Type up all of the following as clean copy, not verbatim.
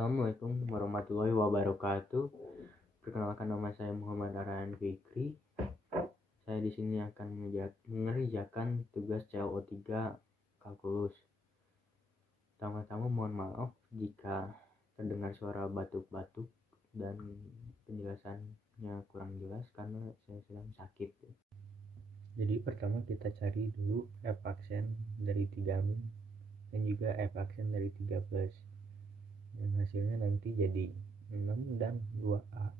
Assalamualaikum warahmatullahi wabarakatuh. Perkenalkan, nama saya Muhammad Arhan Fikri. Saya di sini akan mengerjakan tugas CO3 kalkulus. Pertama-tama mohon maaf jika terdengar suara batuk-batuk dan penjelasannya kurang jelas karena saya sedang sakit. Jadi pertama kita cari dulu F aksen dari 3 min dan juga F aksen dari 3 plus. Dan hasilnya nanti jadi 6 dan 2A.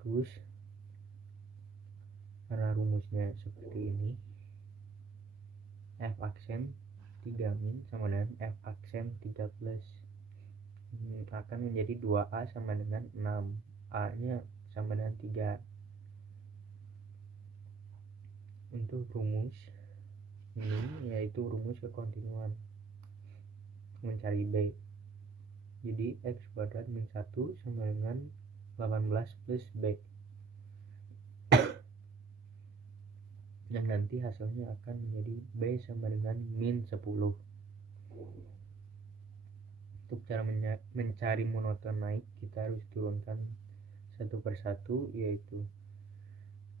Terus karena rumusnya seperti ini, F aksen 3 min sama dengan F aksen 3 plus akan menjadi 2A sama dengan 6, A nya sama dengan 3. Untuk rumus ini yaitu rumus kekontinuan mencari B. Jadi X kuadrat min 1 sama dengan 18 plus B. Dan nanti hasilnya akan menjadi B sama dengan min 10. Untuk cara mencari monoton naik, kita harus turunkan satu persatu, yaitu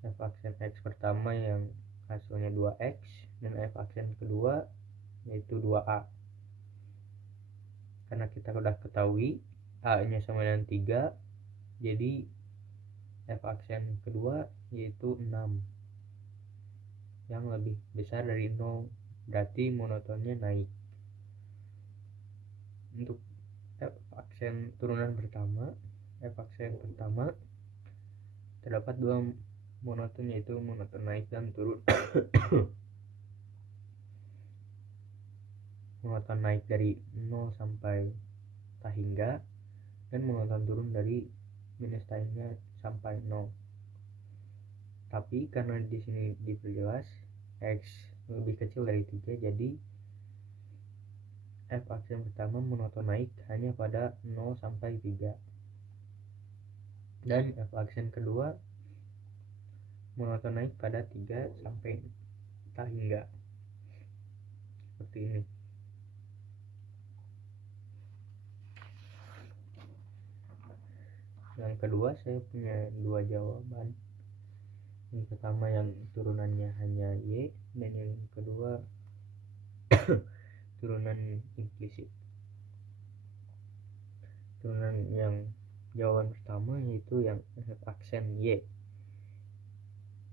F aksen X pertama yang hasilnya 2X dan F aksen kedua yaitu 2A. Karena kita sudah ketahui A nya sama dengan 3, jadi F aksen kedua yaitu 6 yang lebih besar dari 0, berarti monotonnya naik. Untuk F aksen turunan pertama, F aksen pertama terdapat dua monoton, yaitu monoton naik dan turun. Monoton naik dari 0 sampai tahingga dan monoton turun dari minus tahingga sampai 0. Tapi karena di sini diperjelas X lebih kecil dari 3, jadi F aksen pertama monoton naik hanya pada 0 sampai 3. Dan F aksen kedua monoton naik pada 3 sampai tahingga. Seperti ini. Yang kedua, saya punya dua jawaban. Yang pertama yang turunannya hanya Y, dan yang kedua turunan implisit. Turunan yang jawaban pertama yaitu yang F aksen Y,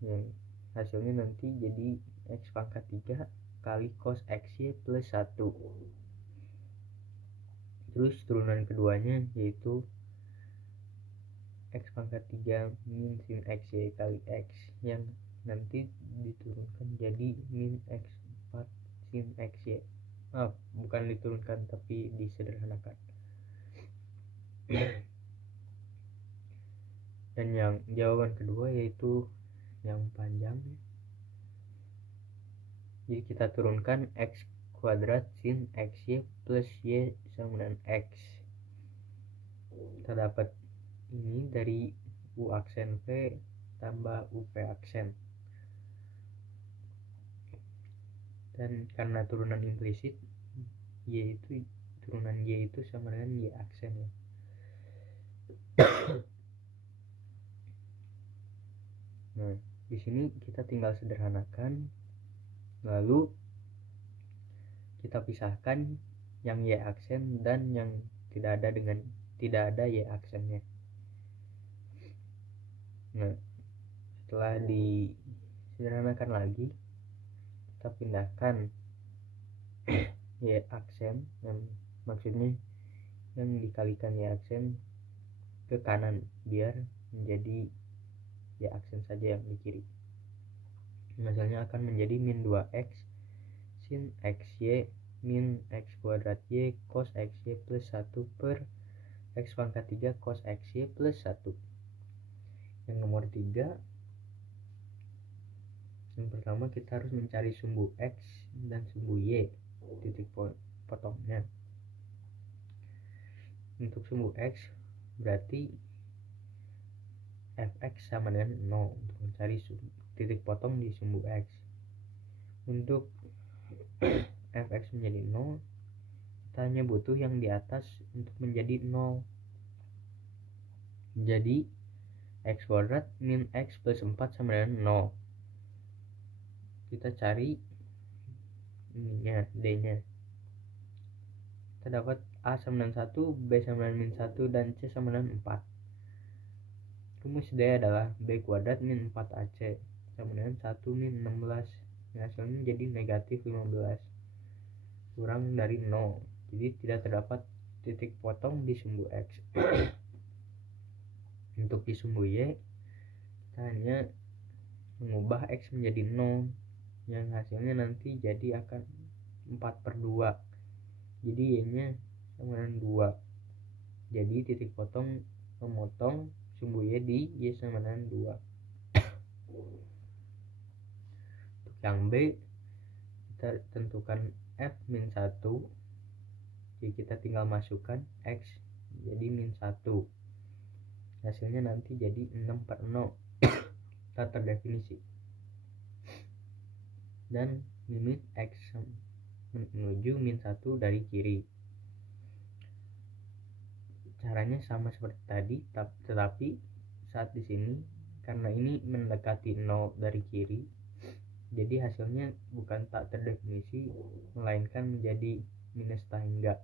yang hasilnya nanti jadi X pangkat 3 kali cos XY plus 1. Terus turunan keduanya yaitu X pangkat 3 min sin XY kali X, yang nanti diturunkan jadi min X4 sin XY. Bukan diturunkan tapi disederhanakan. Dan yang jawaban kedua yaitu yang panjang, jadi kita turunkan X kuadrat sin XY plus Y sama dengan X. Kita dapat ini dari U aksen V tambah UP aksen. Dan karena turunan implisit, turunan Y itu sama dengan Y aksen ya. Nah, di sini kita tinggal sederhanakan, lalu kita pisahkan yang Y aksen dan yang tidak ada Y aksennya. Nah, setelah disederhanakan lagi, kita pindahkan Y aksen, maksudnya yang dikalikan Y aksen ke kanan biar menjadi Y aksen saja yang di kiri. Misalnya akan menjadi min 2X sin XY min X kuadrat Y cos XY plus 1 per X pangkat 3 cos XY plus 1. Yang nomor 3, yang pertama kita harus mencari sumbu X dan sumbu Y, titik potongnya. Untuk sumbu X berarti Fx sama dengan 0 untuk mencari titik potong di sumbu X. Untuk Fx menjadi 0, kita hanya butuh yang di atas untuk menjadi 0. Jadi x kuadrat min x plus 4 sama dengan 0. Kita cari ininya, D-nya. Kita dapat A sama dengan 1, B sama dengan min 1, dan C sama dengan 4. Rumus D adalah B kuadrat min 4AC sama dengan 1 min 16. Hasilnya jadi negatif 15 kurang dari 0. Jadi tidak terdapat titik potong di sumbu X. Untuk di sumbu Y, kita hanya mengubah X menjadi 0, yang hasilnya nanti jadi akan 4/2. Jadi Y nya sama dengan 2. Jadi titik potong memotong sumbu Y di Y sama dengan 2. Untuk yang B, kita tentukan F min 1. Jadi kita tinggal masukkan X jadi min 1. Hasilnya nanti jadi 6/0. Kita terdefinisi. Dan limit X menuju min 1 dari kiri. Caranya sama seperti tadi, tetapi saat di sini karena ini mendekati 0 dari kiri, jadi hasilnya bukan tak terdefinisi melainkan menjadi minus tangga.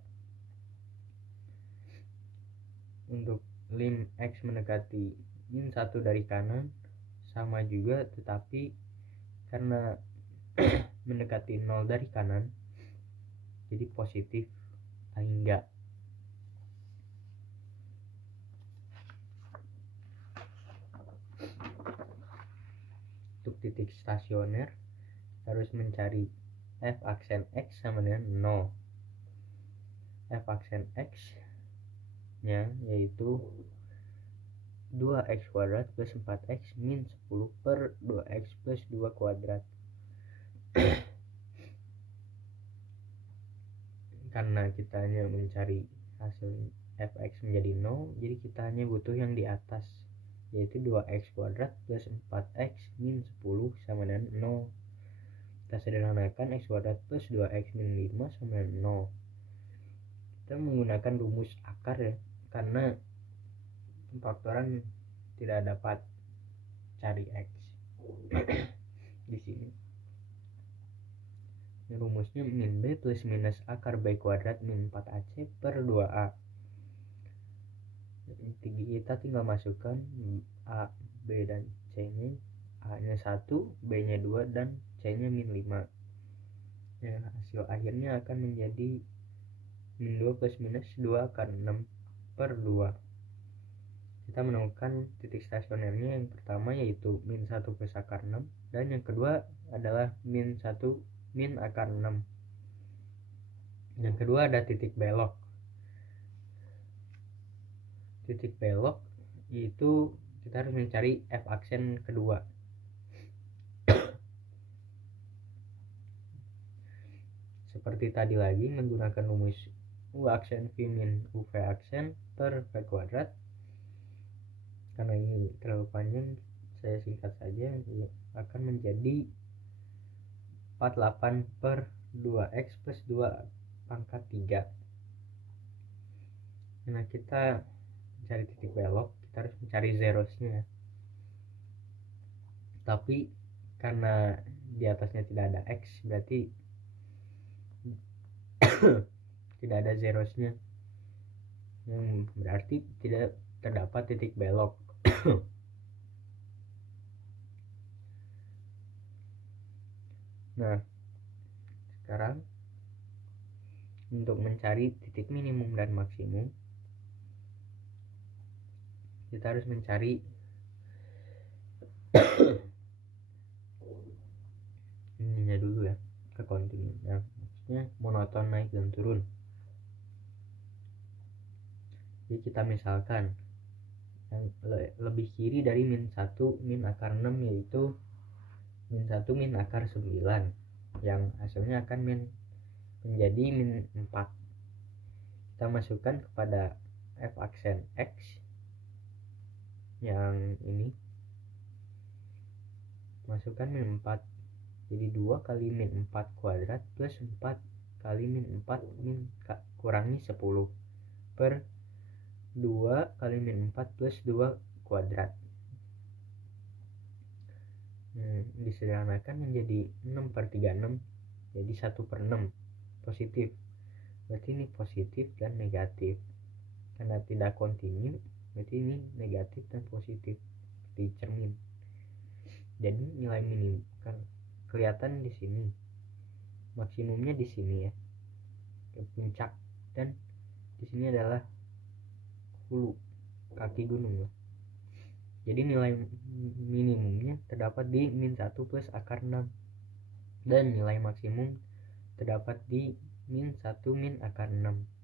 Untuk lim X mendekati min 1 dari kanan sama juga, tetapi karena mendekati 0 dari kanan jadi positif tangga. Untuk titik stasioner harus mencari F aksen X sama dengan 0. F aksen X nya yaitu 2x kuadrat plus 4x min 10 per 2x plus 2 kuadrat. Karena kita hanya mencari hasil fx menjadi 0, jadi kita hanya butuh yang di atas, yaitu 2x kuadrat plus 4x min 10 sama dengan 0. Kita sederhanakan x kuadrat plus 2x min 5 sama dengan 0. Kita menggunakan rumus akar ya, karena pemfaktoran tidak dapat cari x di sini. Rumusnya min b plus minus akar b kuadrat min 4ac per 2a. Kita tinggal masukkan a, b, dan c nya. A nya 1, b nya 2, dan c nya min 5. Ya, hasil akhirnya akan menjadi min 2 plus minus 2 akar 6 per 2. Kita menemukan titik stasionernya. Yang pertama yaitu min 1 plus akar 6, dan yang kedua adalah min 1 min akar 6. Yang kedua ada titik belok. Titik belok itu kita harus mencari F aksen kedua. Seperti tadi lagi menggunakan rumus U aksen V min UV aksen per V kuadrat. Karena ini terlalu panjang, saya singkat saja, akan menjadi 48 per 2x plus 2 pangkat 3. Nah, kita mencari titik belok, kita harus mencari zerosnya. Tapi karena di atasnya tidak ada x, berarti tidak ada zerosnya, yang berarti tidak terdapat titik belok. Nah, sekarang untuk mencari titik minimum dan maksimum, kita harus mencari ininya dulu ya, ke kontinu. Nah, maksudnya monoton naik dan turun. Jadi kita misalkan yang lebih kiri dari min 1 min akar 6 yaitu min 1 min akar 9, yang hasilnya akan menjadi min 4. Kita masukkan kepada F aksen X yang ini, masukkan min 4. Jadi 2 kali min 4 kuadrat plus 4 kali min 4 kurangi 10 per 2 kali min 4 plus 2 kuadrat. Disederhanakan menjadi 6 per 36, jadi 1 per 6 positif. Berarti ini positif dan negatif. Karena tidak kontinu, berarti ini negatif dan positif di cermin. Jadi nilai minim kan kelihatan di sini, maksimumnya di sini ya, ke puncak, dan di sini adalah hulu kaki gunung ya. Jadi nilai minimumnya terdapat di min 1 plus akar 6 dan nilai maksimum terdapat di min 1 min akar 6.